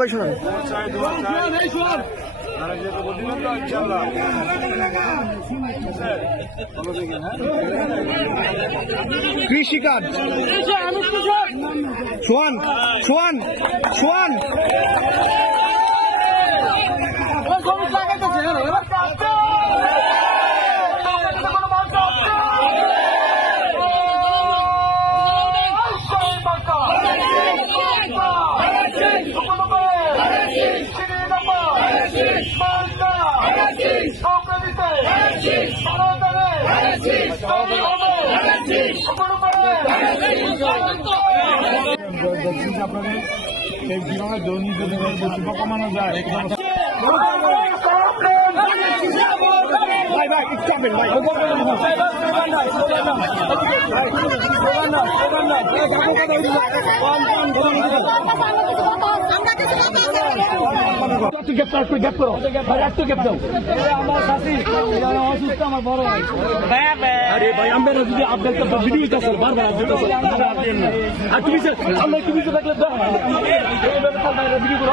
ভাই শোনান। কৃষিকাজ সোয়ান সোয়ান সোয়ান আপনাদের এই জীবনে দৈনিক শুভ কামানো যায়। ভাই ভাই একটু চাপেন ভাই। অসুস্থ আমার বড় ভাই। আরে ভাই আমরা যদি আপডেট করতে ভিডিও আছে বারবার আপডেট আছে আর তুমি আমরা তুমি তো দেখলে ভিডিও করো।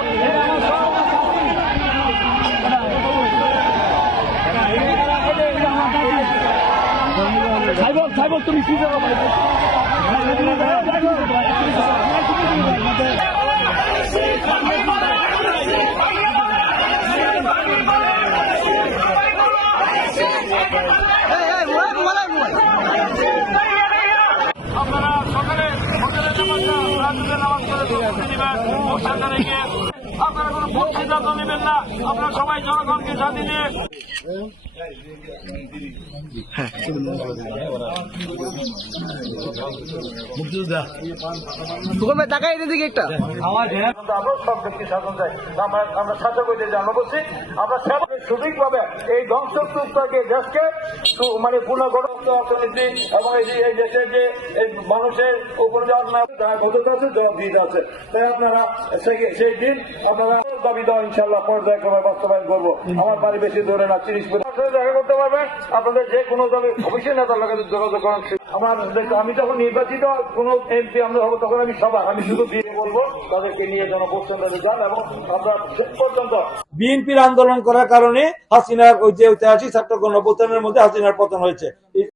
সাইবল সাইবল তুমি কি যাবো ভাই? আপনারা সকালে নামাজ করে আপনারা কোনো ভোট সিদ্ধান্ত নেবেন না। আপনারা সবাই জনগণকে সাথে নিয়ে টাকা এনে দিকে একটা সব ব্যক্তি শাসন চাই। আমরা শাসক হইতে জানো বলছি আমরা সঠিকভাবে এই ধ্বংসস্তূপটাকে দেশকে মানে পুনর্গঠন অর্থনীতি এবং এই দেশের যে এই মানুষের উপর দায়বদ্ধতা আছে জবাবদিহিতা আছে। তাই আপনারা সেই দিন আপনারা দাবি দেওয়া ইনশাল্লাহ পর্যায়ক্রমে বাস্তবায়ন করবো। আমার বাড়ি বেশি দূরে না 30 মিনিট দেখা করতে পারবেন। আপনাদের যে কোনো দলের অফিসের নেতার লোকের যোগাযোগ করেন। আমি যখন নির্বাচিত কোন এমপি আমরা হবো তখন আমি শুধু দিয়ে বলবো তাদেরকে নিয়ে জনপ্রতিনিধিদের যান এবং আমরা শেষ পর্যন্ত বিএনপির আন্দোলন করার কারণে হাসিনার ওই যে ঐতিহাসিক ছাত্র গণঅভ্যুত্থানের মধ্যে হাসিনার পতন হয়েছে।